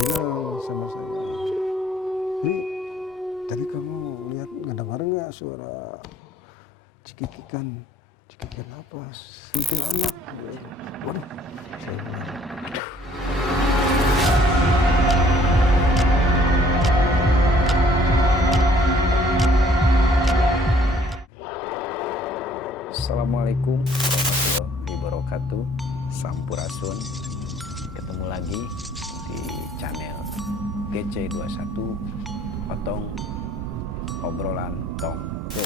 bilang sama saya, "Ini tadi kamu lihat ngedengar nggak suara cekikikan? Cekikikan apa? Kuntilanak." Waduh, saya bilang. Assalamualaikum warahmatullahi wabarakatuh. Sampurasun. Ketemu lagi di channel GC21 Otong Obrolan Tong Ke.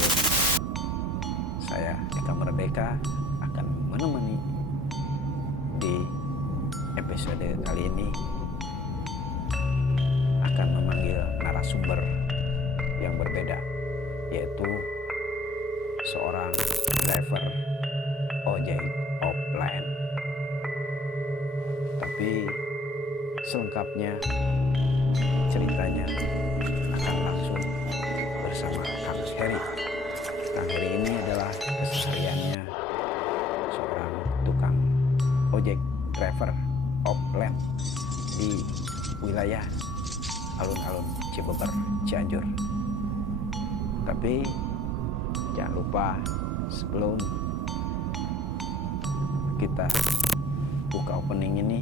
Saya Eka Merdeka akan menemani di episode kali ini, akan memanggil narasumber yang berbeda, yaitu seorang driver ojek offline. Tapi selengkapnya ceritanya akan langsung bersama Kang Heri. Kang Heri ini adalah kesehariannya seorang tukang ojek driver offline di wilayah alun-alun Cibeber, Cianjur. Tapi jangan lupa, sebelum kita buka opening ini,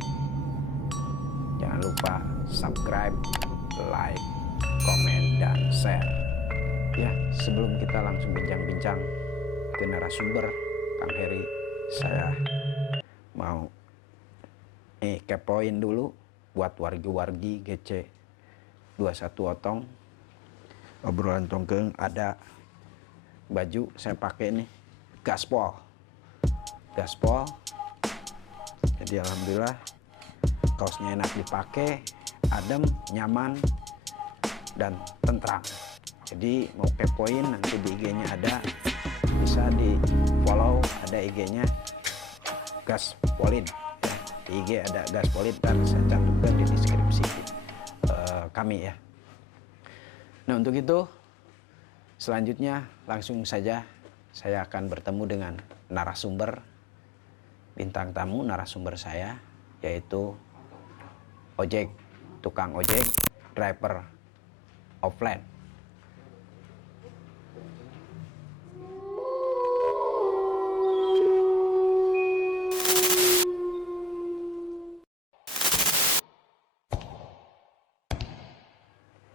jangan lupa subscribe, like, komen, dan share. Ya, sebelum kita langsung bincang-bincang ke narasumber Kang Heri, saya mau kepoin dulu buat wargi-wargi GC21 Otong Obrolan Tongkeng. Ada baju saya pakai nih gaspol. Jadi alhamdulillah kaosnya enak dipakai, adem, nyaman, dan tentram. Jadi mau kepoin nanti di IG-nya ada, bisa di follow, ada IG-nya Gaspolin ya. Di IG ada Gaspolin dan saya cantumkan di deskripsi kami ya. Nah, untuk itu selanjutnya langsung saja saya akan bertemu dengan narasumber, bintang tamu narasumber saya, yaitu tukang ojek, driver offline.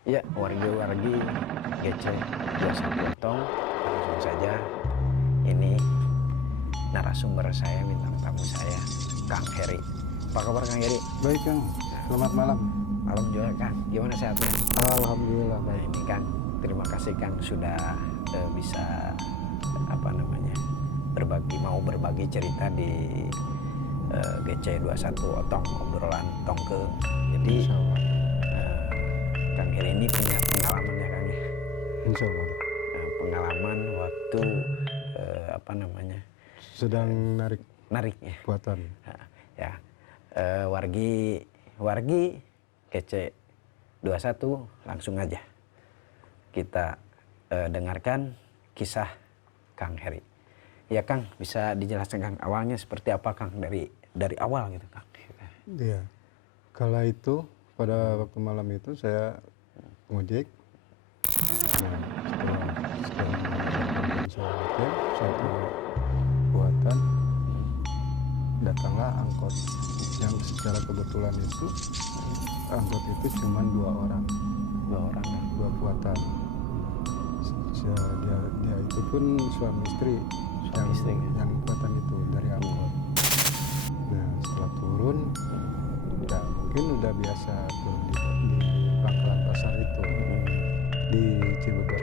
Ya, wargi-wargi GC21 Otong, langsung saja ini narasumber saya, bintang tamu saya, Kang Heri. Apa kabar Kang Heri? Baik Kang, selamat malam. Malam juga Kang, gimana sehatnya? Alhamdulillah Nah baik. ini Kang, terima kasih Kang sudah bisa mau berbagi cerita di GC21 Otong Obrolan Tongke. Jadi Kang Heri ini punya pengalaman ya Kang ya? Insya Allah. Pengalaman waktu Sedang narik ya. buatan. Ya, wargi GC21 langsung aja kita dengarkan kisah Kang Heri. Ya Kang, bisa dijelaskan Kang awalnya seperti apa Kang, dari awal gitu Kang? Iya. Kala itu pada waktu malam itu saya ngojek. Nah, setelah saya ngojek satu buatan, datanglah angkot yang secara kebetulan itu angkot itu cuma dua orang Kan? dua buatan. Dia itu pun suami istri Suami istri, ya? yang buatan itu dari angkot. Nah, setelah turun ya mungkin udah biasa turun di pangkalan pasar itu di Cibeber.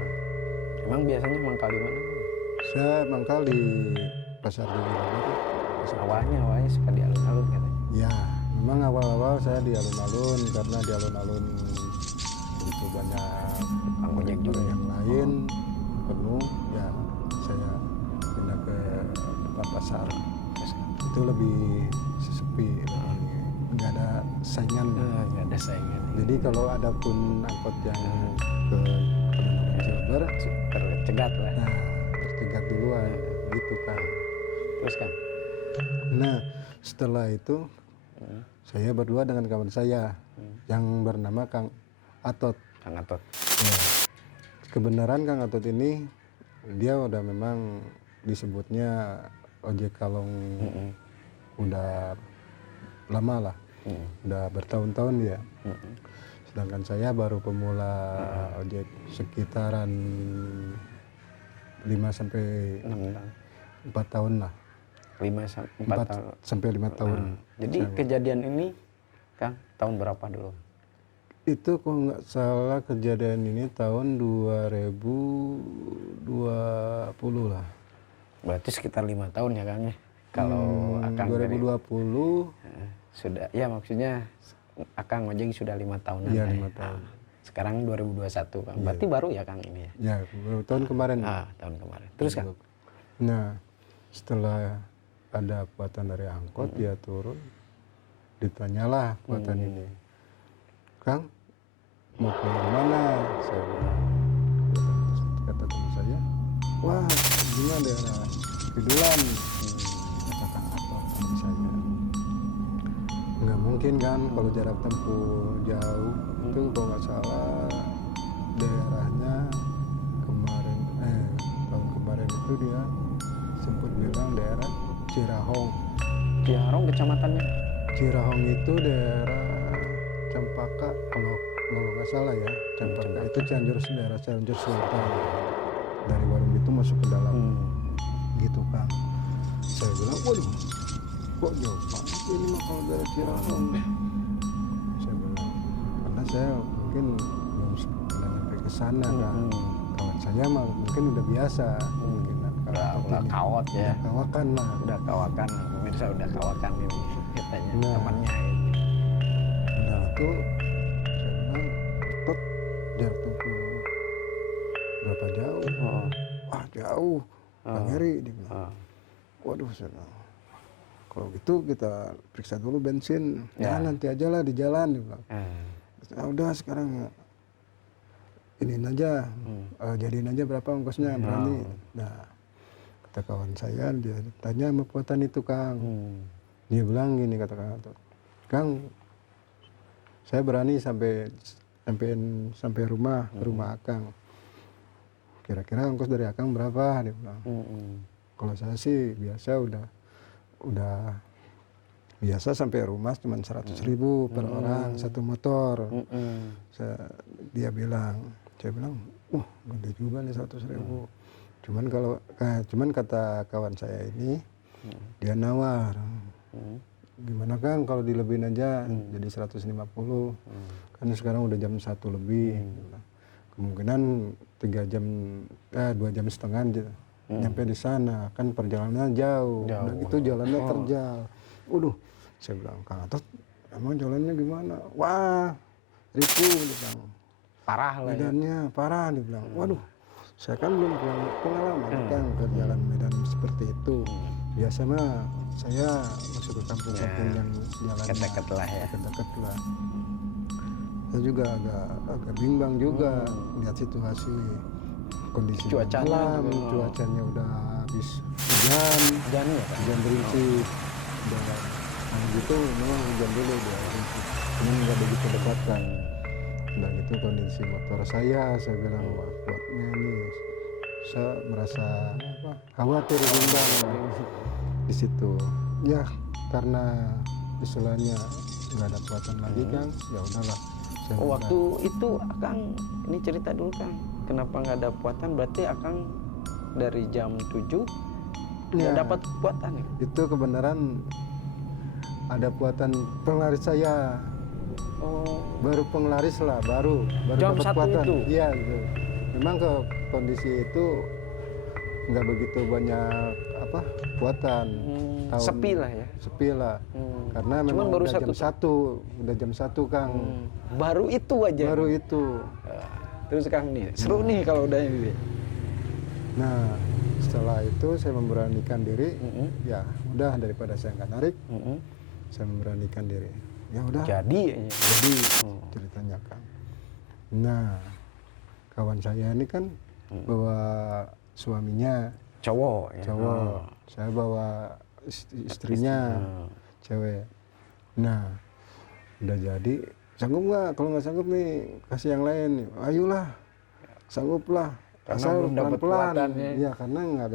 Emang biasanya mangkal di mana? Saya mangkal di pasar di Cibeber. Awalnya suka di alun-alun katanya. Ya, memang awal-awal saya di alun-alun karena di alun-alun itu banyak Ojek juga yang lain penuh. Ya, saya pindah ke tempat pasar. Itu lebih sepi, nggak ada saingan. Nggak ada saingan. Jadi kalau ada pun angkot yang ke Pegunungan Cileber, Tercegat lah. nah tercegat duluan, gitu kan. Terus Kang? Nah, setelah itu saya berdua dengan kawan saya yang bernama Kang Atot. Kang Atot. Ya. Kebenaran Kang Atot ini dia udah memang disebutnya ojek kalong udah lama lah, udah bertahun-tahun dia. Sedangkan saya baru pemula ojek sekitaran 5 sampai 4 tahun lah. 4 tahun. Sampai 5 tahun. Jadi kejadian ini Kang tahun berapa dulu? Itu kalau nggak salah kejadian ini tahun 2020 lah. Berarti sekitar 5 tahun ya Kang ya? Kalau Akang 2020 sudah, ya maksudnya Akang ojek sudah 5 tahunan. Iya, ya. 5 tahun. Sekarang 2021 Kang. Berarti baru ya Kang ini ya? Ya, tahun kemarin. Tahun kemarin. Terus Kang? Nah, setelah ada kuatan dari angkot, dia turun, ditanyalah kuatan ini, Kang, mau ke mana? Saya bilang, kata teman saya, wah, gimana daerah Pidulan, kata Kang Atot sama saya. Nggak mungkin kan kalau jarak tempuh jauh, itu kalau nggak salah daerahnya kemarin, tahun kemarin itu dia sempat bilang daerah Cirahong. Cirahong kecamatannya? Cirahong itu daerah Cempaka, kalau nggak salah ya. Cempaka itu daerah Cianjur Selatan. Dari warung itu masuk ke dalam, gitu Kang. Saya bilang, waduh, kok jauh banget ini mah kalau dari Cirahong. Saya bilang, karena saya mungkin belum pernah sampai ke sana kan. Kawan saya mah mungkin udah biasa, mungkin udah kawat ya. Udah kawakan lah. Udah kawakan, pemirsa udah kawakan ini katanya temannya. Nah itu saya bilang, Tot, jarak tempuh berapa jauh? Wah jauh, Bang Heri, dia bilang. Waduh, saya bilang, kalau gitu kita periksa dulu bensin. Ya nanti aja lah di jalan, dia bilang. Nah, udah sekarang iniin aja, jadiin aja berapa ongkosnya, berani. Nah, kata kawan saya, dia tanya sama kuatan itu Kang. Dia bilang gini, kata Kang Atot, Kang, saya berani sampai rumah, ke rumah Akang. Kira-kira ongkos dari Akang berapa? Dia bilang. Kalau saya sih biasa udah biasa sampai rumah cuma 100.000 per orang satu motor. Dia bilang, saya bilang, gede juga nih 100.000. Cuman kata kawan saya ini, dia nawar. Gimana Kang kalau dilebihin aja jadi 150. Kan sekarang udah jam 1 lebih. Kemungkinan 2 jam setengah nyampe di sana. Kan perjalanannya jauh. Udah gitu jalannya terjal. Waduh, saya bilang, Kang Atot, emang jalannya gimana? Wah, Riku, dia bilang. Parah lah medannya ya. Parah, dia bilang. Waduh, saya kan belum pengalaman Kang ke jalan medan seperti itu. Biasanya saya masuk ke kampung-kampung yang jalannya deket-deket lah ya. Deket-deket lah. Saya juga agak bimbang juga lihat situasi kondisi cuacanya malam, cuacanya udah habis hujan berintik. Nah gitu memang hujan dulu dia berintik. Ini nggak begitu dekat kan. Udah gitu kondisi motor saya bilang, wah kuatnya ini. Saya merasa khawatir, bimbang di situ. Ya karena istilahnya nggak ada kuatan lagi Kang, ya udahlah. Waktu itu Akang, ini cerita dulu Kang, kenapa nggak ada kuatan? Berarti Akang dari jam 7 nggak dapat kuatan ya? Itu kebenaran ada kuatan penglaris saya. Baru penglaris lah, baru dapat kuatan. Iya gitu. Memang ke kondisi itu nggak begitu banyak kuatan. Sepi lah ya. Sepi lah. Karena memang baru udah jam 1 Kang. Baru itu aja. Baru itu. Terus Kang nih, seru nih kalau udah ini. Nah, setelah itu saya memberanikan diri. Ya, udah daripada saya nggak narik. Saya memberanikan diri. Ya udah. Jadi ceritanya Kang. Nah, kawan saya ini kan bawa suaminya cowok. Saya bawa istrinya cewek. Nah, udah jadi sanggup nggak? Kalau nggak sanggup nih kasih yang lain. Ayolah, sangguplah. Karena Asal belum dapat pelan-pelan. kuatannya. Iya, karena nggak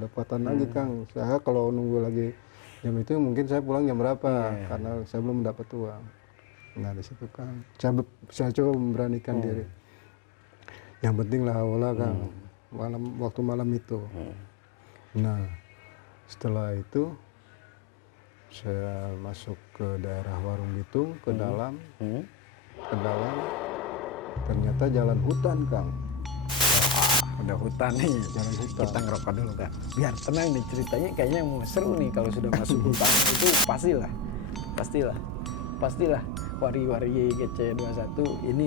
ada kuatan lagi Kang. Saya kalau nunggu lagi jam itu mungkin saya pulang jam berapa? Karena saya belum dapat uang. Nah di situ Kang, saya coba memberanikan diri. Yang penting lah awalnya Kang, waktu malam itu. Nah setelah itu saya masuk ke daerah Warung Bitung, ke dalam, ternyata jalan hutan Kang. Udah hutan nih, Jalan hutan. kita ngerokok dulu kan, biar tenang nih ceritanya, kayaknya mau seru nih kalau sudah masuk hutan. Itu pastilah Wari-Wari GC21 ini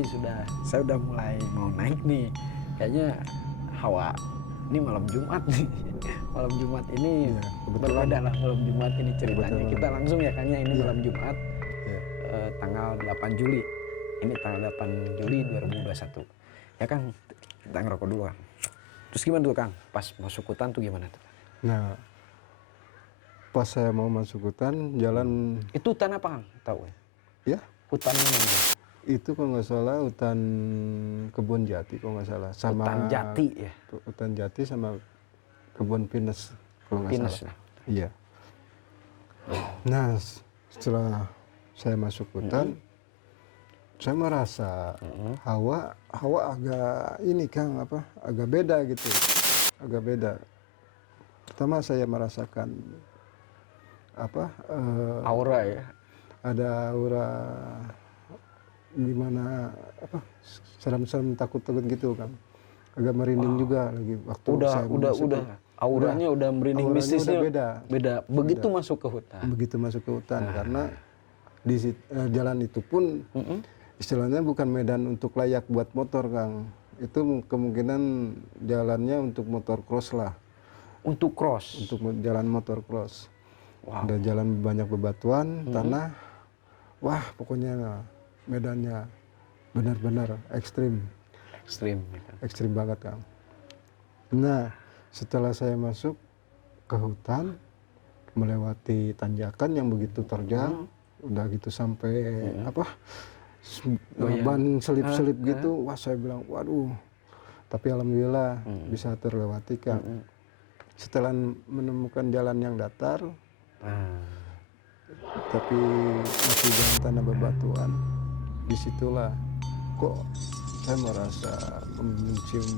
saya udah mulai mau naik nih, kayaknya hawa ini malam Jumat nih. Malam Jumat ini berbeda lah, malam Jumat ini ceritanya. Kita langsung ya Kang, ini malam Jumat tanggal 8 Juli. Ini tanggal 8 Juli 2021. Ya Kang, kita ngerokok dulu Kang. Terus gimana tuh Kang? Pas masuk hutan tuh gimana tuh? Nah, pas saya mau masuk hutan, jalan... Itu hutan apa Kang? Tahu ya? Ya, Hutan mana? itu kalau nggak salah hutan Kebun Jati kalau nggak salah. Sama Hutan Jati ya? Hutan Jati sama Kebun Pinus kalau nggak Pinus salah. lah. Iya. Nah, setelah saya masuk hutan, saya merasa hawa agak ini Kang, agak beda gitu, agak beda. Pertama saya merasakan Aura ya? ada aura gimana, serem-serem, takut-takut gitu Kang. Agak merinding juga lagi waktu saya udah auranya udah merinding, mistisnya beda. Begitu masuk ke hutan. Begitu masuk ke hutan, karena di jalan itu pun istilahnya bukan medan untuk layak buat motor Kang. Itu kemungkinan jalannya untuk motor cross lah. Untuk cross? Untuk jalan motor cross. Wow. Ada jalan banyak bebatuan, tanah. Wah pokoknya medannya benar-benar ekstrim. Ekstrim banget Kang. Nah setelah saya masuk ke hutan, melewati tanjakan yang begitu terjal, udah gitu sampai ban selip-selip gitu, wah saya bilang waduh, tapi alhamdulillah bisa terlewati Kang. Setelah menemukan jalan yang datar, tapi masih jalan tanah bebatuan, disitulah kok saya merasa mencium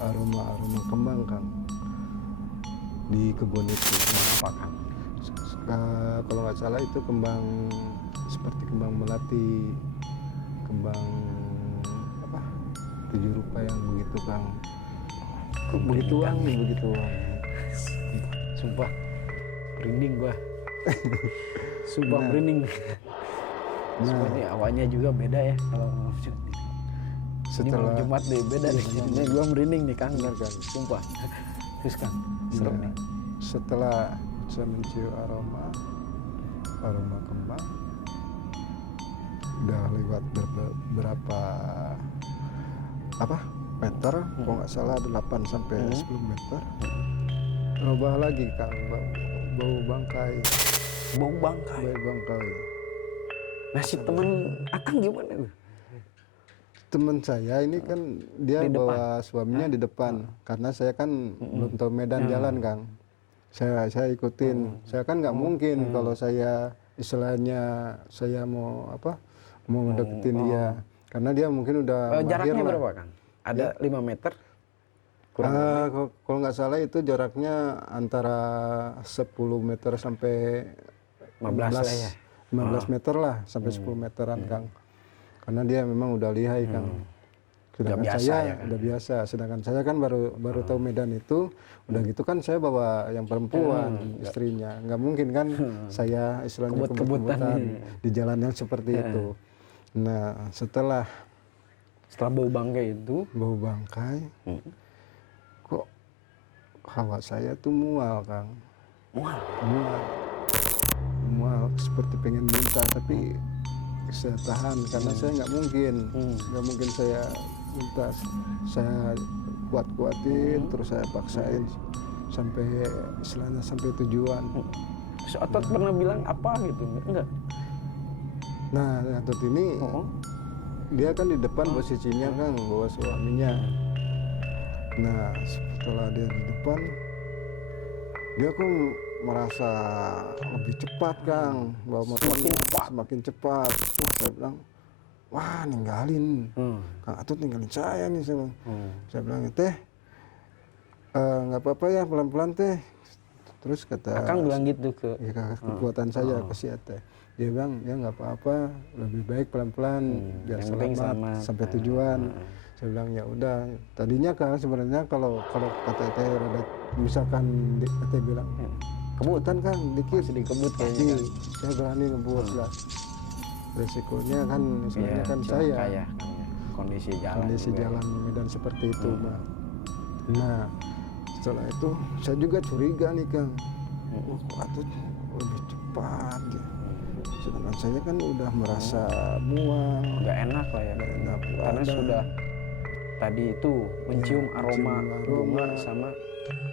aroma kembang Kang di kebun itu. Apa Kang? Kalau nggak salah itu kembang seperti kembang melati, kembang 7 rupa yang begitu Kang. Begitu wangi. Sumpah merinding gua. Sumpah merinding. Sumpah ini awalnya juga beda ya kalau mau ini malam Jumat deh, beda nih. Ini gua merinding nih Kang. Benar Kang. Sumpah. Terus Kang, serem nih. Setelah saya mencium aroma kembang, udah lewat berapa meter, kalau nggak salah 8 sampai 10 meter, terubah lagi Kang, bau bangkai. Nah si temen Akang gimana tuh? Teman saya ini kan dia bawa suaminya di depan, karena saya kan belum tahu medan jalan Kang. Saya ikutin. Saya kan nggak mungkin kalau saya istilahnya saya mau ngedeketin dia, karena dia mungkin udah jaraknya berapa Kang? Ada 5 meter? Kalau nggak salah itu jaraknya antara 10 meter sampai 15 meter lah, sampai 10 meteran Kang. Karena dia memang udah lihai Kang. Sedangkan saya udah biasa. Sedangkan saya kan baru tahu medan itu. Udah gitu kan saya bawa yang perempuan, istrinya. Nggak mungkin kan saya istilahnya kebut-kebutan di jalan yang seperti itu. Nah setelah bau bangkai itu, kok hawa saya tuh mual Kang. Mual seperti pengen muntah, tapi saya tahan karena saya nggak mungkin saya muntah. Saya kuat-kuatin, terus saya paksain sampai tujuan. Otot pernah bilang apa gitu? Enggak? Nah, Atut ini dia kan di depan posisinya Kang, bawa suaminya. Nah, setelah dia di depan, dia kok merasa lebih cepat Kang, bawa motornya semakin cepat. Wah, saya bilang, wah ninggalin, Kang Atut ninggalin saya nih, saya bilang. Saya bilang, teh nggak apa-apa ya, pelan-pelan teh. Terus kata Akang bilang gitu ke kekuatan saya ke si teh. Dia bilang, ya nggak apa-apa, lebih baik pelan-pelan, biar selamat sampai tujuan. Saya bilang, ya udah. Tadinya Kang sebenarnya kalau kata teh rada, misalkan teh bilang, kebutan Kang, dikit dikebut kayaknya. Saya berani ngebut lah. Resikonya kan, sebenarnya kan saya. Kondisi jalan Medan seperti itu, Mbak. Nah, setelah itu saya juga curiga nih Kang. Kok Atut lebih cepat ya. Sedangkan saya kan udah merasa mual, nggak enak lah ya, karena sudah tadi itu mencium aroma bunga sama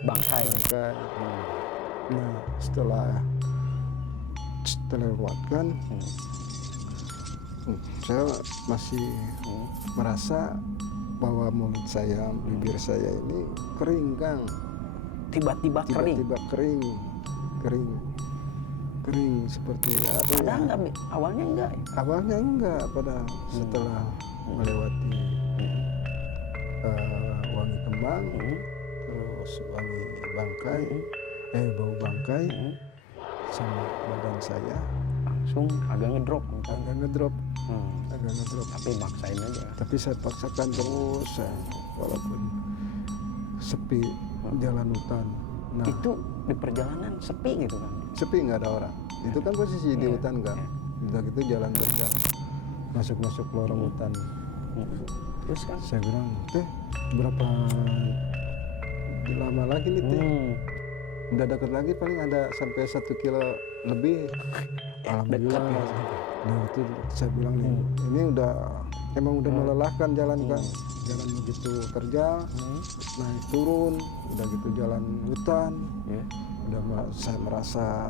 bangkai. Nah, setelah lewatkan, saya masih merasa bahwa mulut saya, bibir saya ini kering Kang. Tiba-tiba kering seperti apa ya? Awalnya enggak, pada setelah melewati wangi kembang, terus wangi bangkai, bau bangkai, sama badan saya langsung agak ngedrop. Tapi maksain aja. Tapi saya paksakan terus, walaupun sepi jalan hutan. Nah, itu di perjalanan sepi gitu kan? Sepi, nggak ada orang. Itu kan posisi di hutan kan. Udah gitu jalan terjal, masuk lorong hutan. Terus kan saya bilang, teh berapa lama lagi nih teh? Udah dekat lagi, paling ada sampai 1 kilo lebih. Alhamdulillah. Nah itu saya bilang nih, ini emang udah melelahkan jalan Kang. Jalan begitu terjal, naik turun, udah gitu jalan hutan, udah saya merasa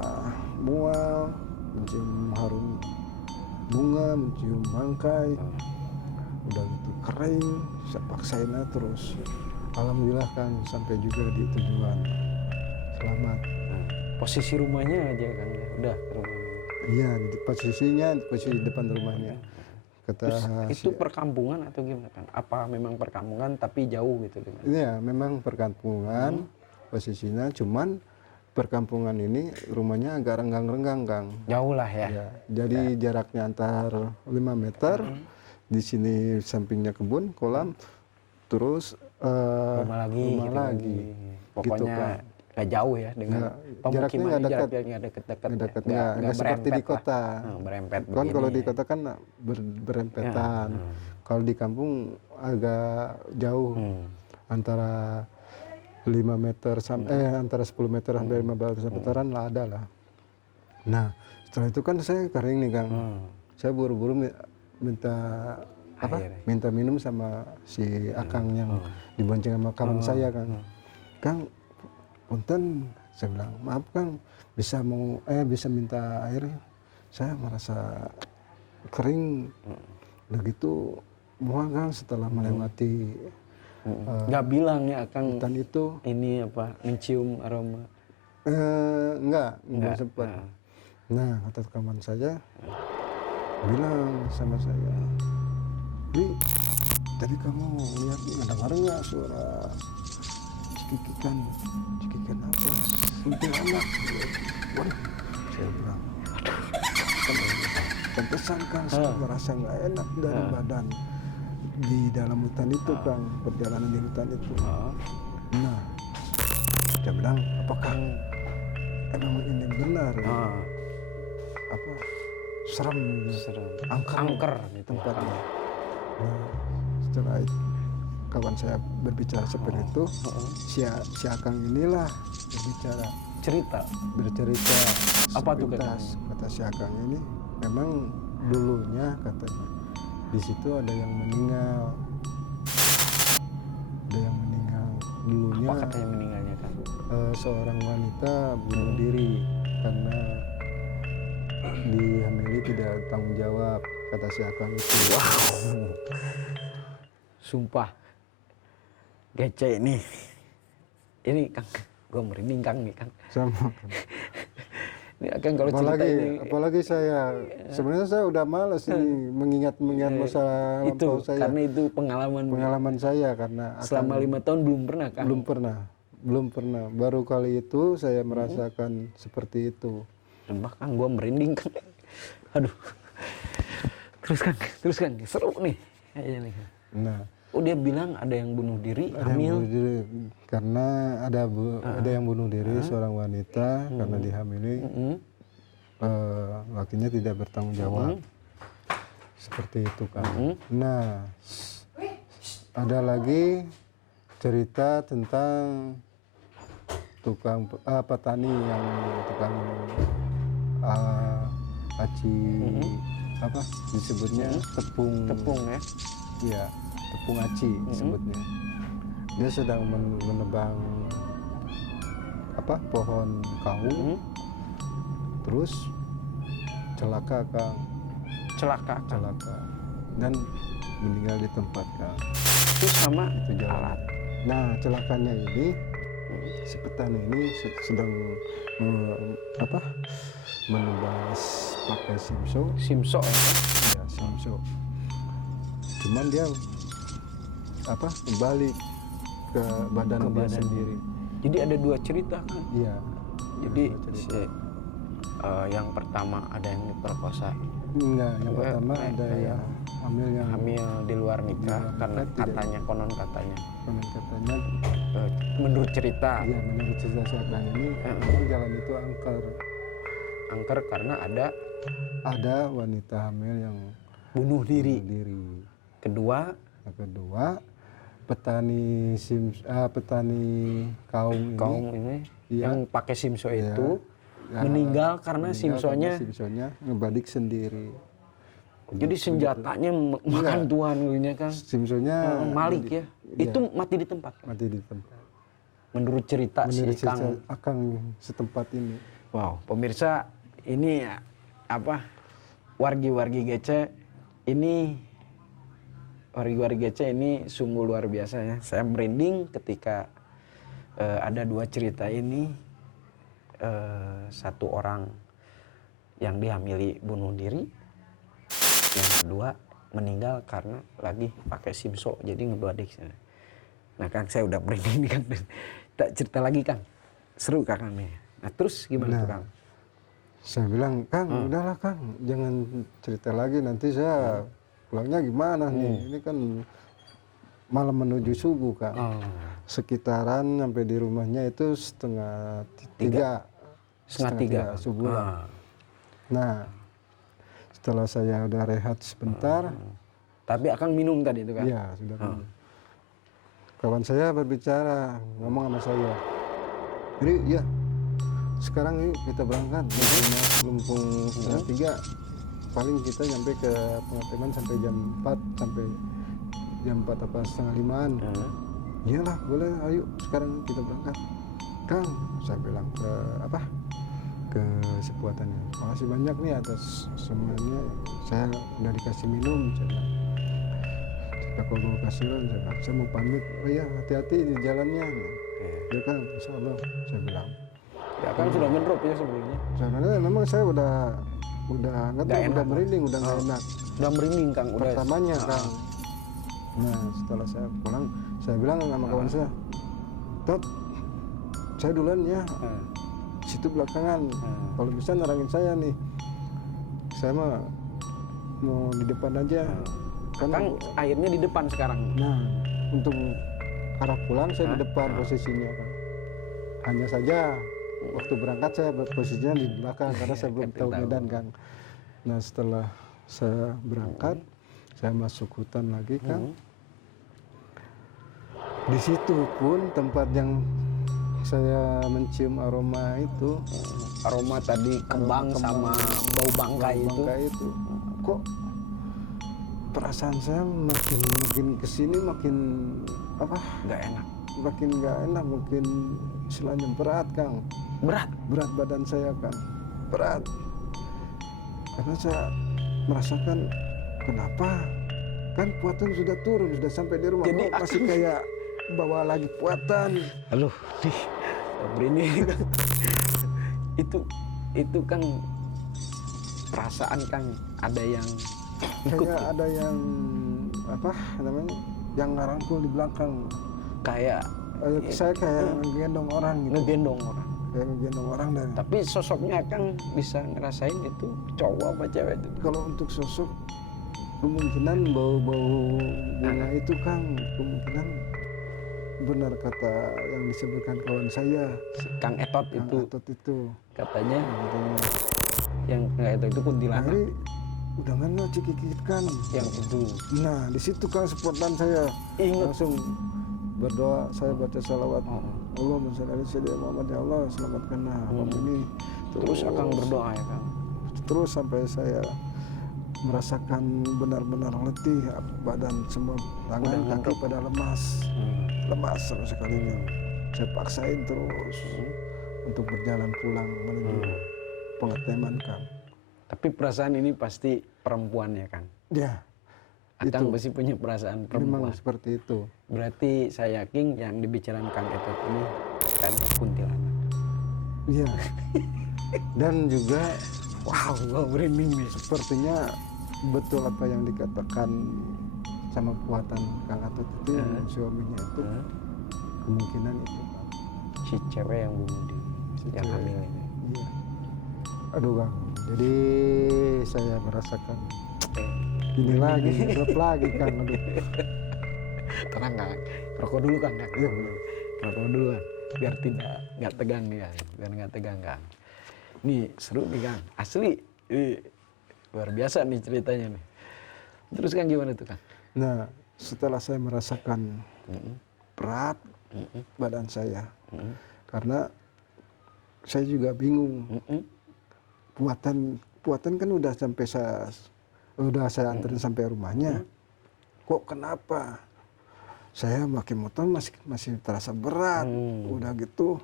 mual, mencium harum bunga, mencium bangkai, udah gitu kering, saya paksain terus. Alhamdulillah Kang, sampai juga di tujuan selamat. Posisi rumahnya aja kan, udah rumahnya. Iya, di posisi depan rumahnya. Terus itu perkampungan atau gimana kan? Apa memang perkampungan tapi jauh gitu dengan? Iya, memang perkampungan posisinya, cuman perkampungan ini rumahnya agak renggang-renggang Kang. Jauh lah ya. Ya, jadi jaraknya antar 5 meter. Di sini sampingnya kebun, kolam, terus rumah lagi. Pokoknya gitu, nggak jauh ya dengan jaraknya nggak dekat, nggak seperti di kota. Berempet kan kalau di kota kan berempetan. Kalau di kampung agak jauh, antara 5 meter antara 10 meter sampai 15 meteran lah ada lah. Nah setelah itu kan saya kering nih Kang. Saya buru-buru minta minum sama si Akang yang dibonceng sama kawan saya Kang, punten, saya bilang, maaf Kang, bisa minta air? Saya merasa kering. Begitu mual Kang setelah melewati. Nggak bilang ya Kang hutan itu. Ini apa, mencium aroma? Enggak sempat. Nah kata kawan saya bilang sama saya, Li, tadi kamu lihat dengar nggak suara cikikan apa? Kuntilanak. Waduh, saya bilang, pantesan Kang, saya merasa nggak enak dari badan di dalam hutan itu Kang, perjalanan di hutan itu. Nah, saya bilang, apakah emang ini benar? Apa? Serem. Angker gitu tempatnya. Nah, setelah itu kawan saya berbicara seperti itu, si Akang inilah bercerita apa tuh kata si Akang ini, memang dulunya katanya di situ ada yang meninggal dulunya. Apa katanya meninggalnya Kang? Seorang wanita bunuh diri karena dihamili tidak tanggung jawab, kata si Akang itu. Wow. Sumpah. Gece ini. Ini Kang, gue merinding Kang nih Kang. Sama. Ini Kang kalau cerita ini. Apalagi saya, sebenarnya saya udah malas ini mengingat masalah Itu, lampau saya. karena itu pengalaman Saya karena selama 5 tahun belum pernah Kang. Belum pernah. Baru kali itu saya merasakan seperti itu. Sumpah Kang, gue merinding Kang. Aduh. Terus Kang, seru nih. Kayaknya nih. Nah, dia bilang ada yang bunuh diri, hamil. Karena ada yang bunuh diri seorang wanita karena dihamili. Lakinya tidak bertanggung jawab. Seperti itu kan. Nah, ada lagi cerita tentang tukang petani yang tukang aci apa disebutnya tepung ya. Iya, tepung aci disebutnya. Dia sedang menebang pohon kaung. Terus celaka dan meninggal di tempat Kang. Itu sama alat. Nah, celakanya ini si petani ini sedang menebas pakai simso ya. Ya, simso. Cuman dia kembali ke badan dia sendiri. Jadi ada 2 cerita kan? Iya. Jadi yang pertama ada yang diperkosa. Enggak, yang pertama ada yang hamil di luar nikah karena konon katanya menurut cerita. Iya, menurut cerita siapa ini jalan itu angker karena ada wanita hamil yang bunuh diri. Kedua petani kaung ini yang pakai simso itu meninggal karena simsonya ngebalik sendiri. Jadi senjatanya makan tuan kan. Simsonya Malik ya. Itu mati di tempat. Menurut cerita si Akang setempat ini. Wow, pemirsa, ini wargi-wargi Gece ini sungguh luar biasa ya. Saya merinding ketika ada 2 cerita ini. Satu orang yang dihamili bunuh diri, yang kedua meninggal karena lagi pakai simso, jadi ngebadik. Nah Kang, saya udah merinding nih Kang. Tak cerita lagi Kang, seru Kang nih. Nah terus gimana tuh Kang? Saya bilang, Kang udahlah Kang, jangan cerita lagi, nanti saya pulangnya gimana nih, ini kan malam menuju subuh Kang. Sekitaran sampai di rumahnya itu setengah tiga subuh. Nah, setelah saya udah rehat sebentar. Tapi akan minum tadi itu kan? Iya, sudah minum. Kawan saya berbicara, ngomong sama saya. Jadi ya, sekarang yuk kita berangkat. Mumpung setengah 3, paling kita nyampe ke Pengateman sampai jam 4, sampai jam 4 apa setengah 5-an. Iyalah, boleh, ayo sekarang kita berangkat. Kang, saya bilang ke sepuatannya, makasih banyak nih atas semuanya, saya udah dikasih minum. Jika kau mau kasihan, saya mau pamit. Oh iya, hati-hati di jalannya. Ya Kang, insya Allah, saya bilang. Ya kan sudah ngedrop ya sebelumnya. Sebenarnya memang saya udah udah merinding, udah nggak enak. Udah merinding Kang, udah. Pertamanya Kang. Nah, setelah saya pulang, saya bilang sama kawan saya, Tot, saya duluan ya. Situ belakangan. Kalau bisa nerangin saya nih. Saya mah mau di depan aja. Kang, akhirnya di depan sekarang. Nah, untuk arah pulang saya di depan posisinya, Kang. Hanya saja waktu berangkat saya posisinya di belakang karena saya belum tahu medan, Kang. Nah, setelah saya berangkat, saya masuk hutan lagi, Kang. Di situ pun tempat yang saya mencium aroma itu, aroma tadi kembang sama bau bangkai itu. Kok perasaan saya makin kesini makin nggak enak, makin nggak enak, mungkin istilahnya berat, Kang. Berat badan saya, Kang, berat. Karena saya merasakan kenapa kan puatan sudah turun, sudah sampai di rumah, Jadi kok masih kayak bawa lagi puatan. Aduh, ini kan itu kan perasaan kan ada yang ikut, Kayak ada yang apa namanya, yang ngarangkul di belakang. kayak Saya kayak ngegendong orang gitu. ngegendong orang. Kayak ngegendong orang dan Tapi sosoknya kan bisa ngerasain itu cowok apa cewek itu. kalau untuk sosok kemungkinan bau-bau bunga itu kan kemungkinan benar kata yang disebutkan kawan saya, Si Kang Etot Kang itu Atot itu. katanya Katanya, yang Kang Etot itu kuntilanak Ari, udah nggak cikikit kan. yang itu. Nah di situ kan spontan saya Ingat. langsung berdoa, saya baca salawat. Allahumma sholli ala sayyidina Muhammad, ya Allah selamatkanlah om ini. Terus akan berdoa ya Kang. Terus sampai saya merasakan benar-benar letih, badan semua, tangan kaki pada lemas sama sekali. Saya paksain terus untuk berjalan pulang menuju pengeteman Kang. Tapi perasaan ini pasti perempuan ya Kang. Ya, Akang itu pasti punya perasaan memang perempuan. seperti itu. Berarti saya yakin yang dibicarakan Kang Etot ini kan kuntilanak. Iya. Dan juga Wow, merinding nih. sepertinya betul apa yang dikatakan sama buatan Kang Atot itu, yang suaminya itu kemungkinan itu. Si cewek yang bunuh diri, yang cewek. hamil ini. Iya. Aduh Kang, jadi saya merasakan ini lagi, drop lagi Kang. Aduh. Tenang Kang, rokok dulu Kang. Iya benar. Rokok dulu kan, biar nggak tegang nih Kang, biar nggak tegang Kang. Nih seru nih Kang, asli. Luar biasa nih ceritanya nih. Terus Kang gimana tuh Kang? Nah, setelah saya merasakan berat badan saya, karena saya juga bingung. Puatan kan udah sampai saya anterin sampai rumahnya. Kok kenapa? Saya pakai motor masih terasa berat. Udah gitu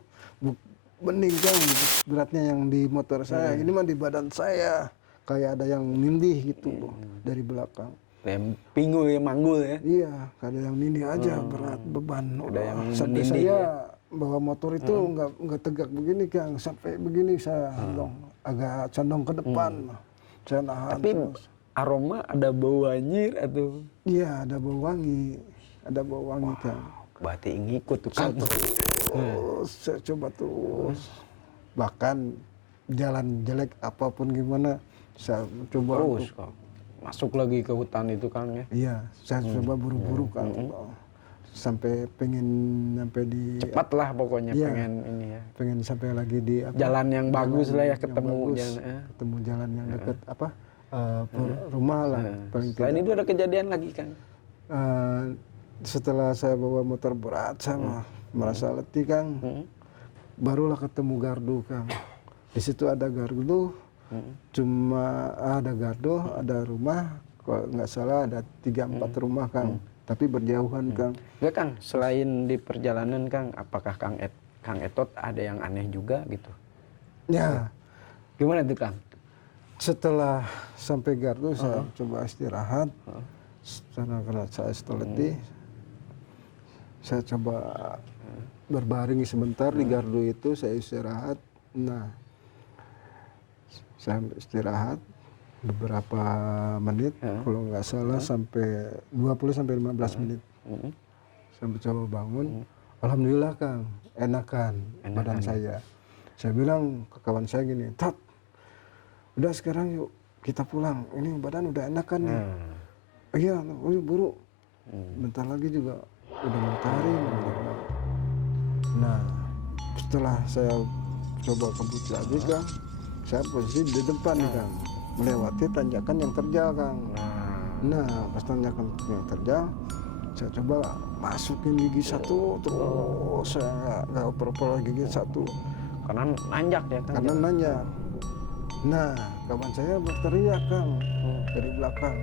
bening kan beratnya yang di motor saya. Ini mah di badan saya. Kayak ada yang nindih gitu dari belakang. Yang pinggul ya, manggul ya. Iya, ada yang nindih aja berat beban. Ada yang Sampai menindih, saya bawa motor itu nggak tegak begini Kang, sampai begini saya agak condong ke depan. Saya nahan. Tapi terus. aroma ada bau anjir atau? Iya, ada bau wangi, Kang. Berarti ngikut tuh Kang. Terus saya coba terus, bahkan jalan jelek apapun gimana, saya coba Terus Kang, masuk lagi ke hutan itu Kang ya. Iya, saya coba buru-buru Kang. Sampai pengen sampai di Cepat lah pokoknya Iya. pengen ini ya. pengen sampai lagi di apa, Jalan yang bagus lah ya, yang ketemu bagus, jalan. ketemu jalan yang dekat apa rumah lah paling Selain tidak. itu ada kejadian lagi Kang. Setelah saya bawa motor berat saya merasa letih Kang, barulah ketemu gardu Kang. Di situ ada gardu, cuma ada gardu, ada rumah, kalau nggak salah ada 3-4 rumah Kang, tapi berjauhan Kang. Enggak Kang, selain di perjalanan Kang, apakah Kang Etot ada yang aneh juga gitu? Ya, Gimana tuh Kang? setelah sampai gardu saya coba istirahat, karena saya letih, saya coba berbaring sebentar di gardu itu, saya istirahat. Nah, saya istirahat beberapa menit, kalau nggak salah sampai 20-15 menit. Saya coba bangun, alhamdulillah Kang, enakan badan saya. Saya bilang ke kawan saya gini, Tat, udah sekarang yuk kita pulang, ini badan udah enakan nih. Iya, buru. Bentar lagi juga udah matahari. Nah, setelah saya coba kebut lagi Kang, saya posisi di depan nih Kang, melewati tanjakan yang terjal Kang. Nah, pas tanjakan yang terjal, saya coba masukin gigi satu, terus saya nggak oper-oper gigi satu, Karena nanjak ya Kang. karena nanjak. Nah, kawan saya berteriak Kang dari belakang,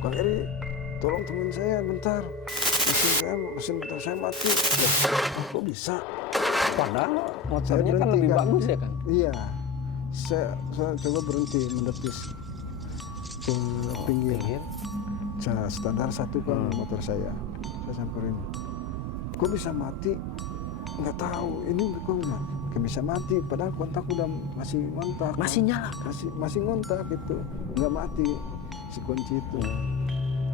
Kang Eri, tolong teman saya bentar, mesin motor saya mati. Kok bisa? Padahal Saya motornya kan berhenti, lebih Kang. bagus ya Kang. Iya, saya coba berhenti mendetis. ke pinggir. Saya standar satu kan motor saya samperin. Kok bisa mati? Nggak tahu. Ini kok bisa mati. Padahal kontak udah masih ngontak. Masih nyala? Masih ngontak gitu. Nggak mati si kunci itu.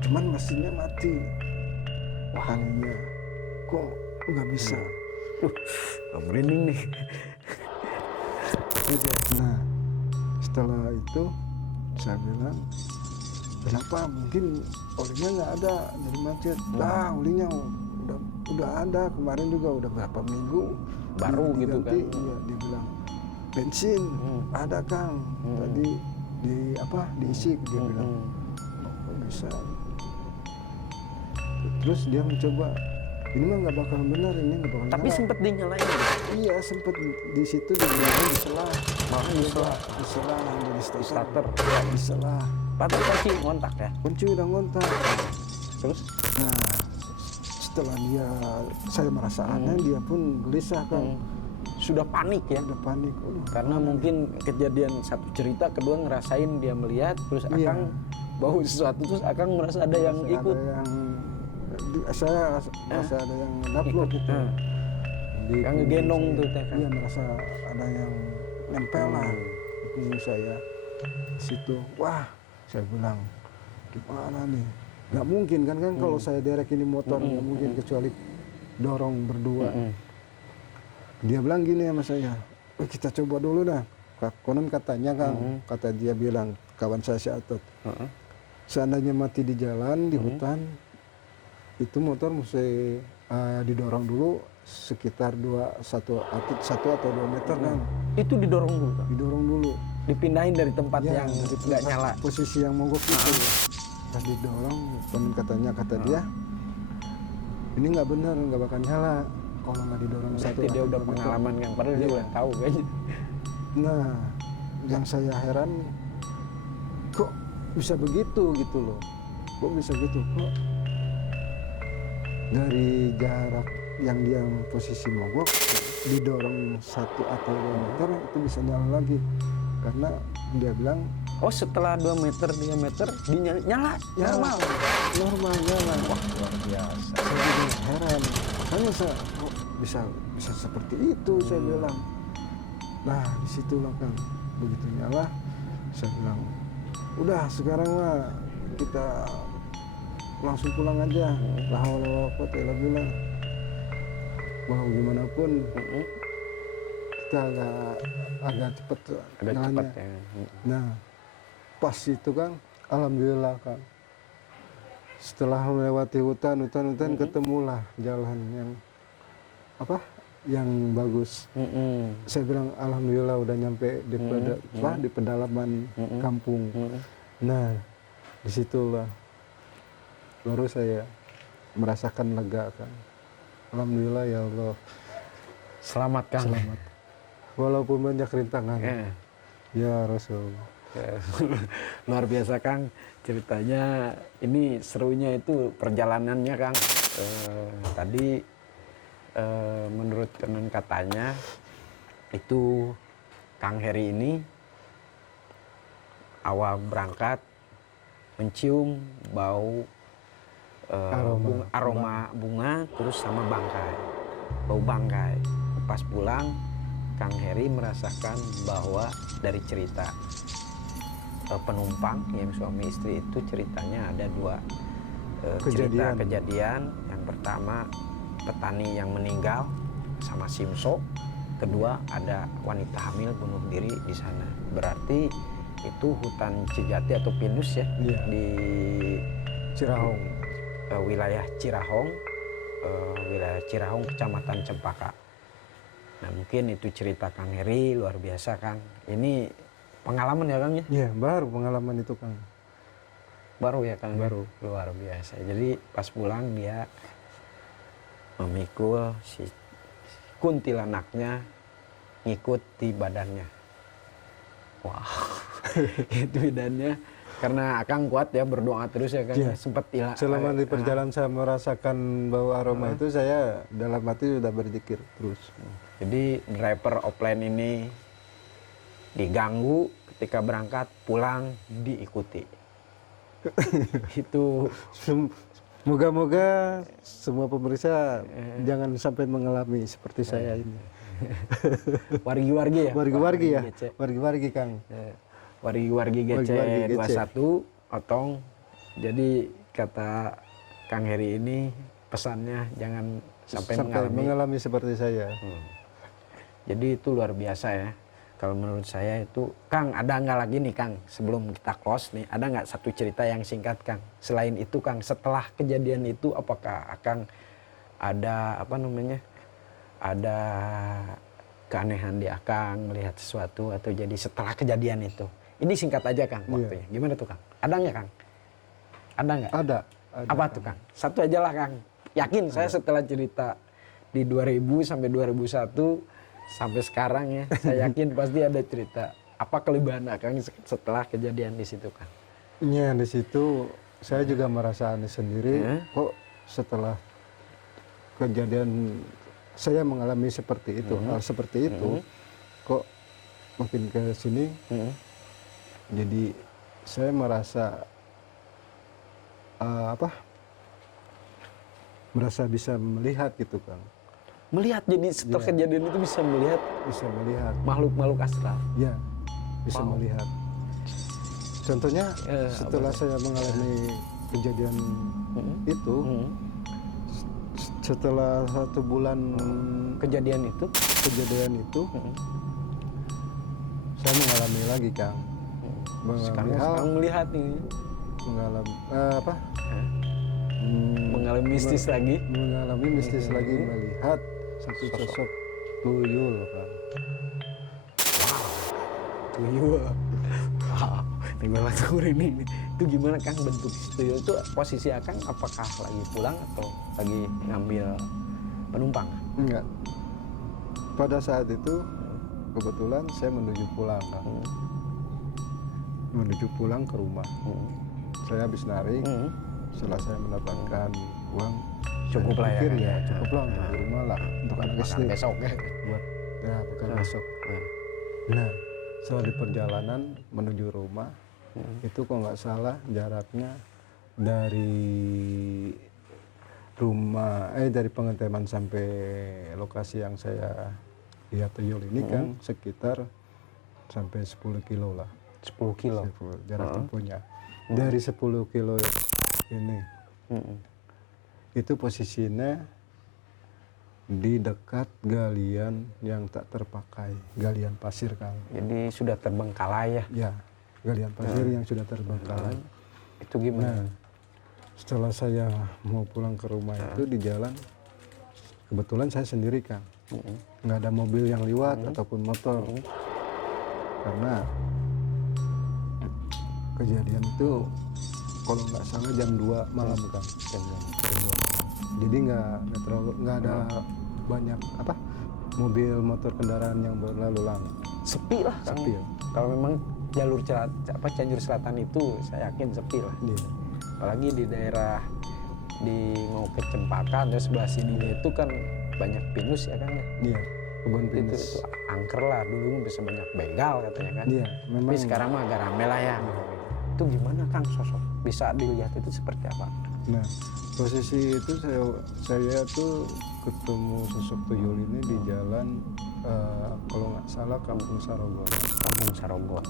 Cuman mesinnya mati. Anehnya. Kok nggak bisa? Merinding nih. Nah, setelah itu saya bilang, kenapa? Mungkin olinya nggak ada dari macet. Olinya udah ada, kemarin juga udah berapa minggu baru gitu kan. Iya, dibilang bensin ada Kang, tadi diisi, dia bilang kok bisa. Terus dia mencoba, ini mah nggak bakal benar, ini nggak bakal Tapi nyala. sempet dinyalain gitu? Iya, sempet di situ dibilang diselah. Malah diselah Jadi starter. Ya, diselah. Padahal kunci ngontak ya? Kunci udah ngontak. Terus? Nah, setelah saya merasa aneh, dia pun gelisah kan. Sudah panik ya? Udah panik. Karena mungkin kejadian satu cerita, kedua ngerasain dia melihat, terus Akang bau sesuatu, terus Akang merasa ada yang ikut. Saya merasa ada yang naplok gitu. Yang ngegendong tuh teh kan? Iya, merasa ada yang nempel lah di punggung saya. Situ, wah, saya bilang, gimana nih? Nggak mungkin kan kalau saya derek ini motor, nggak mungkin kecuali dorong berdua. Dia bilang gini sama saya, kita coba dulu dah. Konon katanya kata dia bilang, kawan saya si Atot, seandainya mati di jalan, di hutan, itu motor mesti didorong dulu sekitar 1 atau 2 meter kan. Itu didorong dulu kan? Didorong dulu. Dipindahin dari tempat yang nggak nyala. Posisi yang mogok itu. Pas didorong, kata dia, ini nggak benar, nggak bakal nyala kalau nggak didorong. Berarti dia udah pengalaman kan, padahal dia udah tahu kayaknya. Nah, yang saya heran, kok bisa begitu gitu loh. Kok bisa gitu? Kok dari jarak yang dia posisi mogok didorong 1 atau 2 meter itu bisa nyala lagi. Karena dia bilang, oh setelah 2 meter diameter nyala normal nyala. Wah, luar biasa. Saya juga heran, makanya saya kok bisa seperti itu, saya bilang. Nah, disitulah kan, begitu nyala, saya bilang, udah sekarang mah kita langsung pulang aja. Lah Allah bilang, walau gimana pun kita agak cepet nyalanya. Ya. Nah, pas itu kan, alhamdulillah kan, setelah melewati hutan ketemulah jalan yang bagus. Saya bilang alhamdulillah udah nyampe di pedalaman kampung. Nah, disitulah baru saya merasakan lega kan. Alhamdulillah ya Allah. Selamat Kang. Selamat. Walaupun banyak rintangan. Ya Rasulullah. Luar biasa Kang, ceritanya ini serunya itu perjalanannya Kang. Tadi menurut konon katanya itu Kang Heri ini awal berangkat mencium bau aroma bunga terus sama bangkai, bau bangkai. Pas pulang Kang Heri merasakan bahwa dari cerita penumpang yang suami istri itu ceritanya ada 2 kejadian. Yang pertama petani yang meninggal sama simso, kedua ada wanita hamil bunuh diri di sana. Berarti itu hutan Cijati atau Pinus ya, di Cirahong, wilayah Cirahong, Kecamatan Cempaka. Nah mungkin itu cerita Kang Heri luar biasa Kang. Ini pengalaman ya Kang ya? Iya, baru pengalaman itu Kang. Baru ya Kang? Baru. Luar biasa. Jadi pas pulang dia memikul si kuntilanaknya ngikut di badannya. Wah, itu badannya. Karena Akang kuat ya berdoa terus ya Kang. Iya. Sempat hilang. Selama di perjalanan saya merasakan bau aroma itu, saya dalam hati sudah berzikir terus. Jadi driver offline ini diganggu ketika berangkat, pulang diikuti. Itu Moga-moga semua pemirsa jangan sampai mengalami seperti saya ini. wargi-wargi ya? Wargi-wargi ya? Gece. Wargi-wargi Kang. Wargi-wargi gece Wargi-wargi gece. 21 otong. Jadi kata Kang Heri ini pesannya jangan sampai mengalami seperti saya. Jadi itu luar biasa ya. Kalau menurut saya itu, Kang, ada nggak lagi nih Kang, sebelum kita close nih, ada nggak satu cerita yang singkat Kang? Selain itu Kang, setelah kejadian itu apakah Kang ada ada keanehan di Akang melihat sesuatu atau jadi setelah kejadian itu? Ini singkat aja Kang waktunya. Gimana tuh Kang? Ada nggak Kang? Ada nggak? Ada. Apa tuh Kang? Satu aja lah Kang. Yakin saya setelah cerita di 2000 sampai 2001 sampai sekarang ya, saya yakin pasti ada cerita. Apa kelebihan Akang setelah kejadian di situ Kang? Iya, di situ saya juga merasa aneh sendiri. Kok setelah kejadian saya mengalami seperti itu, hal seperti itu, kok makin ke sini, jadi saya merasa merasa bisa melihat gitu Kang. Melihat, jadi setelah kejadian itu bisa melihat makhluk-makhluk astral. Ya, bisa melihat. Contohnya setelah saya mengalami kejadian itu, setelah 1 bulan kejadian itu, saya mengalami lagi Kang. Sekarang melihat ini. Mengalami mistis lagi. Mengalami mistis lagi, melihat satu sosok tuyul Kang. Tuyul. Wow. Ini. Itu gimana Kang bentuk tuyul itu? Posisi Akang apakah lagi pulang atau lagi ngambil penumpang? Enggak. Pada saat itu kebetulan saya menuju pulang Kang. Menuju pulang ke rumah. Saya habis narik. Setelah saya mendapatkan uang, cukup lah ya, cukup lah untuk di rumah lah, untuk anak istri. Besok ya. Buat bukan besok. Nah, setelah di perjalanan menuju rumah, itu kalau nggak salah jaraknya dari dari pengeteman sampai lokasi yang saya lihat tuyul ini kan sekitar sampai 10 kilo lah. 10 kilo? Jarak tempuhnya. Dari 10 kilo ini, itu posisinya di dekat galian yang tak terpakai, galian pasir Kang. Jadi sudah terbengkalai ya? Ya, galian pasir yang sudah terbengkalai. Itu gimana? Nah, setelah saya mau pulang ke rumah itu di jalan, kebetulan saya sendiri Kang, nggak ada mobil yang lewat ataupun motor, karena kejadian itu kalau nggak salah jam 2 malam Kang. Jam 2 malam. Jadi nggak ada banyak mobil motor kendaraan yang berlalu lalang. Sepi lah. Sepi ya. Kalau memang jalur Cianjur Selatan itu saya yakin sepi lah. Iya. Apalagi di daerah mau ke Cempaka dan sebelah sininya itu kan banyak pinus ya Kang ya. Iya. Kebun pinus. Itu angker lah, dulu bisa banyak begal katanya kan. Iya. Memang. Tapi sekarang mah agak rame lah ya. Itu gimana Kang sosok? Bisa dilihat itu seperti apa? Nah, posisi itu saya tuh ketemu sosok tuyul ini di jalan kalau nggak salah Kampung Sarogol.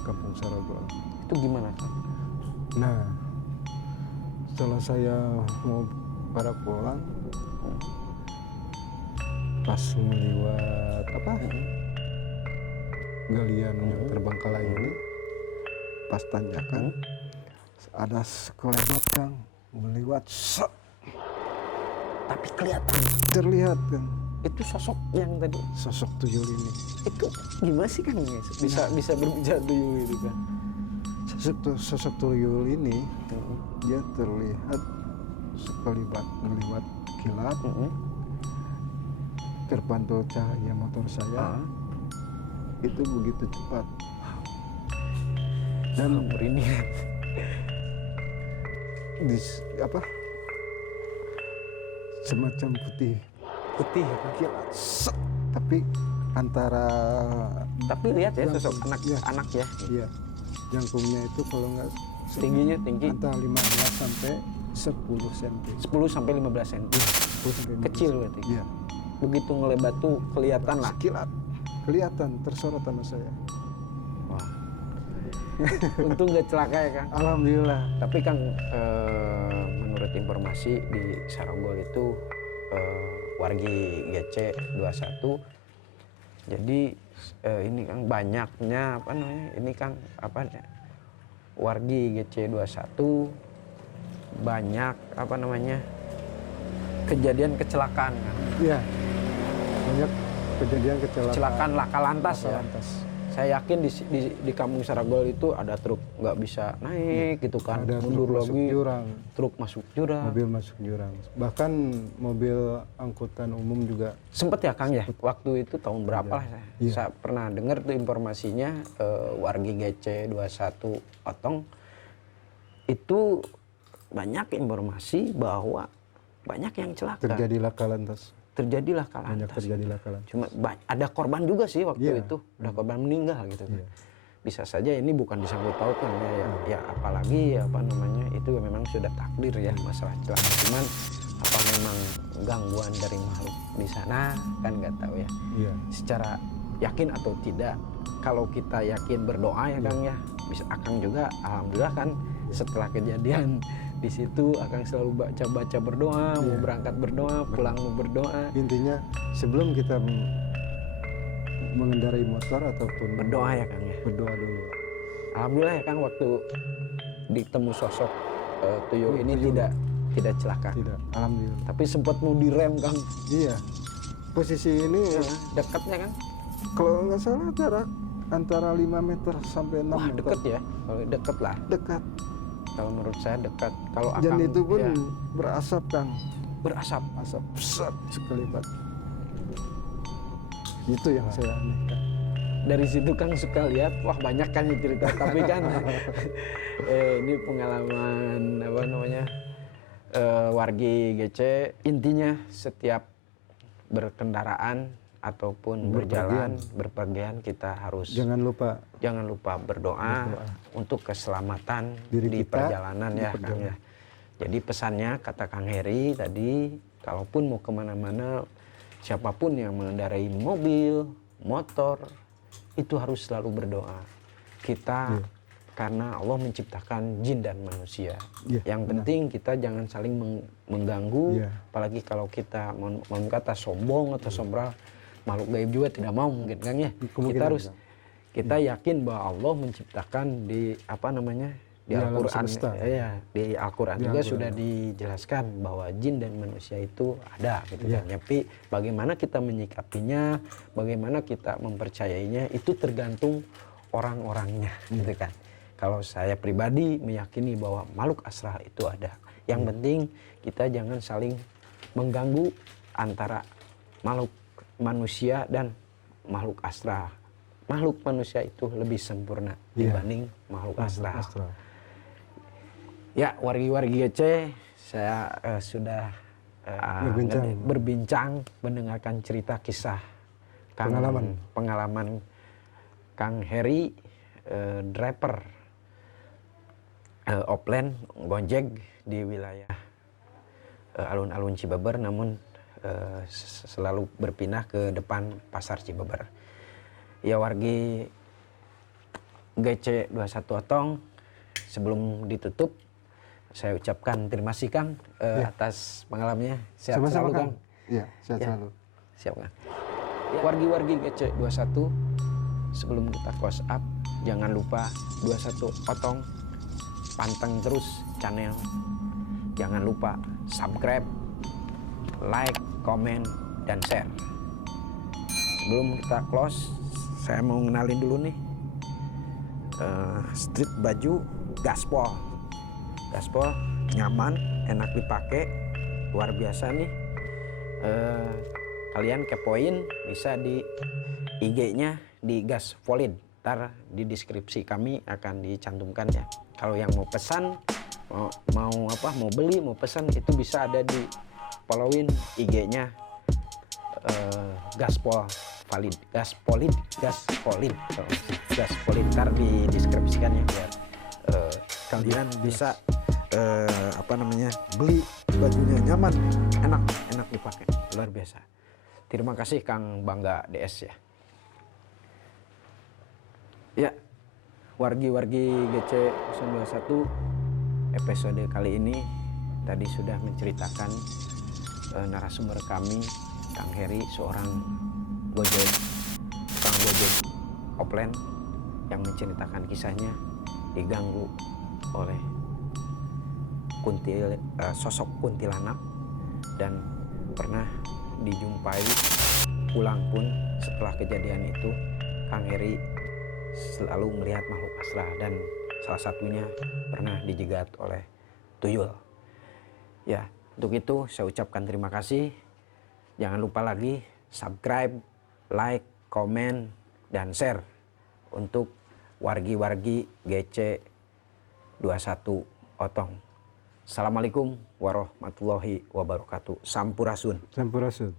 Kampung Sarogol. Itu gimana Kang? Nah, setelah saya mau pada pulang, pas melewat galian yang terbengkalai ini, pas tanjakan ada sekelebat Kang melewat, tapi kelihatan, terlihat Kang, itu sosok yang tadi, sosok tuyul ini. Itu gimana sih Kang? Bisa berbicara tuyul itu kan? Sosok tuyul ini dia terlihat sekelibat meliwat kilat, terpantau cahaya motor saya itu begitu cepat. Dan ini semacam putih kilat, tapi tapi lihat ya sosok anak ya. Iya, jangkungnya itu kalau nggak Tingginya tinggi antara 15 sampai 10 cm. 10 sampai 15 cm. 10 sampai 15 Kecil cm. berarti. Iya. Begitu ngelebat tuh kelihatan lah. Sekilat kelihatan tersorot sama saya. Wah. Untung gak celaka ya Kang. Alhamdulillah. Tapi Kang, menurut informasi di Sarogol itu wargi GC 21. Jadi ini Kang banyaknya apa namanya? Ini Kang apa ya? Wargi GC 21 banyak apa namanya? Kejadian kecelakaan Kang. Iya. Banyak kejadian Kecelakaan laka lantas ya. lantas. Saya yakin di kampung Sarogol itu ada truk nggak bisa naik gitu kan, Ada mundur truk masuk lagi, jurang, truk masuk jurang. mobil masuk jurang. Bahkan mobil angkutan umum juga. Sempet ya Kang ya, waktu itu tahun berapa lah saya, Iya. saya pernah dengar tuh informasinya wargi GC 21 Otong itu banyak informasi bahwa banyak yang celaka. Terjadilah laka lantas. Terjadilah laka Banyak lantas. terjadilah laka lantas. Cuma ada korban juga sih waktu Iya. itu, ada korban meninggal gitu kan. Iya. Bisa saja ini bukan disangkut pautkan ya apalagi apa namanya itu memang sudah takdir ya masalah celaka. Cuman apa memang gangguan dari makhluk di sana kan nggak tahu ya. Iya. Secara yakin atau tidak, kalau kita yakin berdoa ya Kang ya, bisa Akang juga alhamdulillah kan setelah kejadian di situ Akang selalu baca berdoa, mau berangkat berdoa, pulang mau berdoa. Intinya sebelum kita mengendarai motor ataupun Berdoa ya Kang ya. berdoa dulu. Alhamdulillah ya Kang waktu ditemu sosok tuyul ini tuyul. tidak celaka. Tidak, alhamdulillah. Tapi sempat mau direm Kang. Iya. Posisi ini Dekatnya Kang. kalau nggak salah antara 5 meter sampai 6 Wah, meter. deket ya. Kalau deket lah. Dekat. Kalau menurut saya dekat. Kalau Dan Akang itu pun ya, berasap, Kang. berasap. Asap besar sekelipat. Itu yang saya anehkan. Dari situ Kang suka lihat, wah banyak kan yang cerita. Tapi kan ini pengalaman apa namanya wargi GC. Intinya setiap berkendaraan ataupun berpergian kita harus Jangan lupa berdoa untuk keselamatan Diri di kita, perjalanan ya Kang ya. Jadi pesannya kata Kang Heri tadi, kalaupun mau kemana-mana, siapapun yang mengendarai mobil, motor, itu harus selalu berdoa. Kita karena Allah menciptakan jin dan manusia. Yang penting kita jangan saling mengganggu, apalagi kalau kita mau kata sombong atau sombral, makhluk gaib juga tidak mau mungkin Kang ya. Kita harus kita yakin bahwa Allah menciptakan di apa namanya di Al-Quran ya, di Al-Quran juga sudah dijelaskan bahwa jin dan manusia itu ada gitu kan. Tapi bagaimana kita menyikapinya, bagaimana kita mempercayainya itu tergantung orang-orangnya gitu kan. Kalau saya pribadi meyakini bahwa makhluk astral itu ada. Yang penting kita jangan saling mengganggu antara makhluk manusia dan makhluk astral. Makhluk manusia itu lebih sempurna dibanding makhluk astral. Ya, wargi-wargi GC, saya sudah berbincang, mendengarkan cerita kisah pengalaman Kang Heri, driver offline Gojek di wilayah alun-alun Cibeber, namun selalu berpindah ke depan pasar Cibeber. Ya wargi GC 21 Otong, sebelum ditutup saya ucapkan terima kasih Kang atas pengalamannya. Sehat Sama-sama, selalu Kang. Iya, sehat selalu. Siap Kang. Ya, wargi-wargi GC 21, sebelum kita close up, jangan lupa 21 Otong panteng terus channel. Jangan lupa subscribe, like, komen, dan share. Sebelum kita close, saya mau ngenalin dulu nih street baju gaspol. Gaspol nyaman, enak dipakai, luar biasa nih. Kalian kepoin bisa di IG-nya di Gaspolin. Ntar di deskripsi kami akan dicantumkan ya. Kalau yang mau pesan, mau beli, mau pesan, itu bisa ada di followin IG-nya Gaspolin. Ntar di deskripsikan ya biar kalian bisa beli bajunya nyaman, enak dipakai, luar biasa. Terima kasih Kang Bangga DS ya. Ya, wargi-wargi GC 021 episode kali ini tadi sudah menceritakan narasumber kami, Kang Heri, seorang tukang gojek offline yang menceritakan kisahnya diganggu oleh sosok kuntilanak dan pernah dijumpai pulang pun setelah kejadian itu Kang Heri selalu melihat makhluk astral dan salah satunya pernah dijegat oleh tuyul. Ya, untuk itu saya ucapkan terima kasih. Jangan lupa lagi subscribe, like, komen, dan share untuk wargi-wargi GC 21 Otong. Assalamualaikum warahmatullahi wabarakatuh. Sampurasun. Sampurasun.